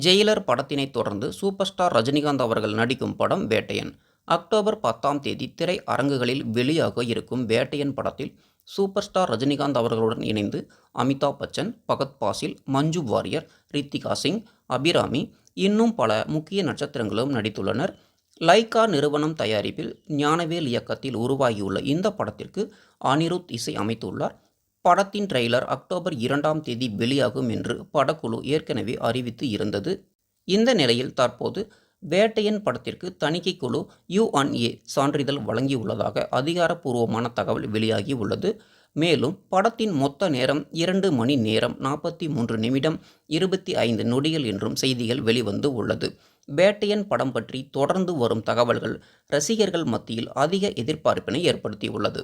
Jailer படத்தினை தொடர்ந்து super star Rajinikanth அவர்கள் நடிக்கும் படம் வேட்டையன். அக்டோபர் பத்தாம் தேதி திரை அரங்குகளில் வெளியாக இருக்கும் வேட்டையன் படத்தில் சூப்பர் ஸ்டார் ரஜினிகாந்த் அவர்களுடன் இணைந்து அமிதாப் பச்சன் பகத் பாசில் மஞ்சு வாரியர் ரித்திகா சிங் அபிராமி இன்னும் பல முக்கிய நட்சத்திரங்களும் நடித்துள்ளனர். லைகா நிறுவனம் தயாரிப்பில் ஞானவேல் இயக்கத்தில் உருவாகியுள்ள இந்த படத்திற்கு அனிருத் இசை அமைத்துள்ளார். படத்தின் ட்ரெய்லர் அக்டோபர் இரண்டாம் தேதி வெளியாகும் என்று படக்குழு ஏற்கனவே அறிவித்து இருந்தது. இந்த நிலையில் தற்போது வேட்டையன் படத்திற்கு தணிக்கை குழு யுஎன்ஏ சான்றிதழ் வழங்கியுள்ளதாக அதிகாரப்பூர்வமான தகவல் வெளியாகி உள்ளது. மேலும் படத்தின் மொத்த நேரம் இரண்டு மணி நேரம் நாற்பத்தி மூன்று நிமிடம் இருபத்தி ஐந்து நொடிகள் என்றும் செய்திகள் வெளிவந்து உள்ளது. வேட்டையன் படம் பற்றி தொடர்ந்து வரும் தகவல்கள் ரசிகர்கள் மத்தியில் அதிக எதிர்பார்ப்பினை ஏற்படுத்தியுள்ளது.